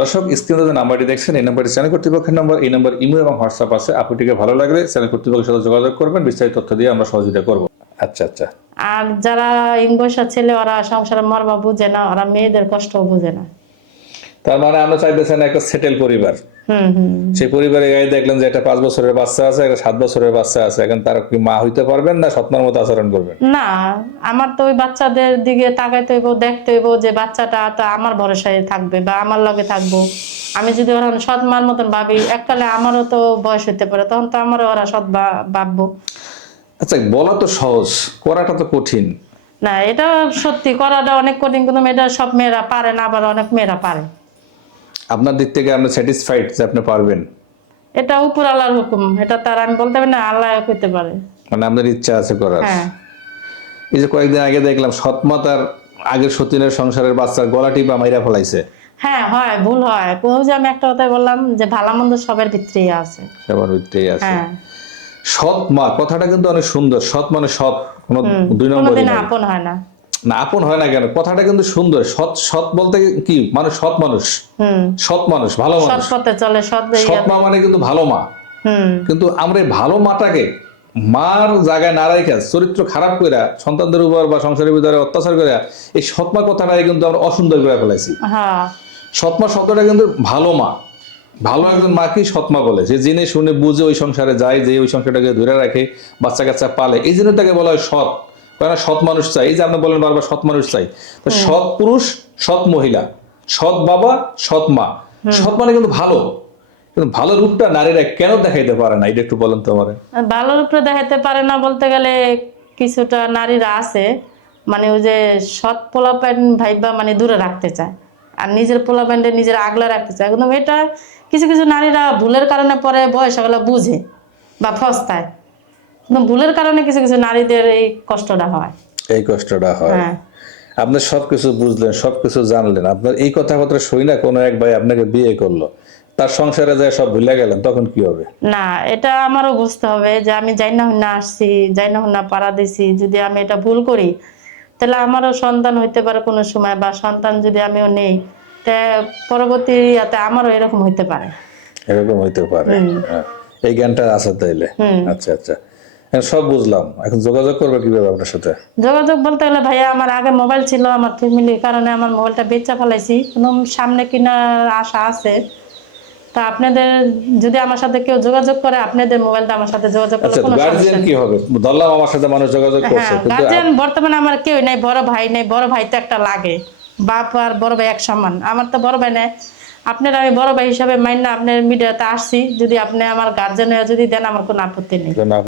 দর্শক স্ক্রিনে যে নাম্বারটি দেখছেন, এই নাম্বারটি চ্যানেল কর্তৃপক্ষের নম্বর এই নাম্বার ইমো এবং হোয়াটসঅ্যাপ আছে। আপুটিকে ভালো লাগলে চ্যানেল কর্তৃপক্ষের সাথে যোগাযোগ করবেন, বিস্তারিত তথ্য দিয়ে আমরা সহযোগিতা করব। আচ্ছা আচ্ছা। আর যারা ইংবসা ছেলে ওরা সংসারে মর্ম বুঝে না, ওরা মেয়েদের কষ্ট বুঝে না। তার মানে আমরা চাইতেছেন একটা সেটেল পরিবার। হুম হুম। সেই পরিবারে গায়ে দেখলেন যে একটা পাঁচ বছরের বাচ্চা আছে একটা সাত বছরের বাচ্চা আছে। এখন তারা কি মা হইতে পারবেন না স্বপ্নের মতো আচরণ করবেন? না আমার তো ওই বাচ্চাদের দিকে তাকাইতে হইব দেখতে হইব যে বাচ্চাটা তো আমার ভরসায় থাকবে বা আমার লগে থাকব। আমি যদি ওরা সৎ মার মতন ভাবি এককালে আমারও তো বয়স হইতে পারে তখন তো আমারও ওরা সৎ ভাববো। আচ্ছা বলা তো সহজ করাটা তো কঠিন। না এটা সত্যি করাটা অনেক কঠিন কিন্তু এটা সব মেয়েরা পারে না আবার অনেক মেয়েরা পারে। আপনার দিক থেকে আপনি স্যাটিসফাইড যে আপনি পারবেন। এটা উপর আল্লাহর হুকুম এটা তার আমি বলতে পারি না আল্লাহ করতে পারে। মানে আপনার ইচ্ছা আছে করার। হ্যাঁ। এই যে কয়েকদিন আগে দেখলাম সৎমাতার আগের সতীনের সংসারের বাচ্চার গলা টিপা মাইরা ফেলাইছে। হ্যাঁ হয় ভুল হয়। ওই যে আমি একটা কথাই বললাম যে ভালো মন্দ সবের ভিতরেই আছে। সবার ভিতরেই আছে। হ্যাঁ। সৎ মা কথাটা কিন্তু অনেক সুন্দর। সৎ মানে সৎ কোনো দুই নম্বর আপন হয় না। না আপন হয় না কেন? কথাটা কিন্তু সুন্দর। সৎ সৎ বলতে কি? মানে সৎ মানুষ। সৎ মানুষ ভালো মানুষ। চলে সৎ মা মানে কিন্তু ভালো মা। কিন্তু আমরা এই ভালো মাটাকে মার জায়গায় না রাখা চরিত্র খারাপ করে সন্তানদের উপর বা সংসারের ভিতরে অত্যাচার করে এই সৎমা কথাটাই কিন্তু আমরা অসুন্দর করে ফেলাইছি। হ্যাঁ। সৎমা শব্দটা কিন্তু ভালো মা। ভালো একজন মাকেই সৎমা বলে? যে জেনে শুনে বুঝে ওই সংসারে যায় যে ওই সংসারটাকে ধরে রাখে বাচ্চা কাচ্চা পালে। এই জন্য তাকে বলা হয় সৎ। কারণ সৎ মানুষ চাই এই যে আপনি বলেন বারবার সৎ মানুষ চাই তো সৎ পুরুষ সৎ মহিলা সৎ বাবা সৎ মা। সৎ মানে কিন্তু ভালো। কিন্তু ভালো রূপটা নারীরা কেন দেখাইতে পারে না? এটা একটু বলেন তো আমার। ভালো রূপে দেখাতে পারে না বলতে গেলে কিছুটা নারীরা আছে মানে ওই যে সৎ পোলাপাইন ভাইবা মানে দূরে রাখতে চায়। আর নিজের পোলাপাইনটা নিজের আগলা রাখতে চায়। একদম এটা কিছু কিছু নারীরা ভুলের কারণে পরে বয়সগুলো বুঝে বা ফস্তায় কিন্তু ভুলের কারণে কিছু কিছু নারীদের এই কষ্টটা হয়। এই কষ্টটা হয়। হ্যাঁ। আপনি সবকিছু বুঝলেন সবকিছু জানলেন। আপনার এই কথাবার্তা শুই না কোনো এক ভাই আপনাকে বিয়ে করল। তার সংসারে যায় সব ভুলে গেলেন তখন কি হবে? না এটা আমারও বুঝতে হবে যে আমি যাই না হুন্না আসছি যাই না পাড়া দিছি যদি আমি এটা ভুল করি তাহলে আমারও সন্তান হইতে পারে কোনো সময় বা সন্তান যদি আমিও নেই তা পরবর্তী ইয়াতে আমারও এরকম হইতে পারে। এরকম হইতে পারে। হ্যাঁ। এই জ্ঞানটা আছে তাইলে। আচ্ছা আচ্ছা। সব বুঝলাম। এখন যোগাযোগ করবে কীভাবে আপনার সাথে? যোগাযোগ বলতে গেলে ভাইয়া আমার আগে মোবাইল ছিল আমার ফ্যামিলির কারণে আমার মোবাইলটা বেচা ফেলাইছি। একদম সামনে কেনার আশা আছে? তা আপনাদের যদি আমার সাথে কেউ যোগাযোগ করে আপনাদের মোবাইলটা আমার সাথে যোগাযোগ করলে আচ্ছা কোনো কি হবে? ধরলাম আমার সাথে মানুষ যোগাযোগ করছে হ্যাঁ বর্তমানে আমার কেউ নেই বড় ভাই নেই বড় ভাই তো একটা লাগে। বাপ আর বড় ভাই এক সমান আমার তো বড় ভাই নেই। আপনার আমি বড় ভাই হিসাবে মাইন না আপনার মিডিয়াতে আসছি। যদি আপনি আমার গার্জেন হয়ে যদি দেন আমার কোনো আপত্তি নেই।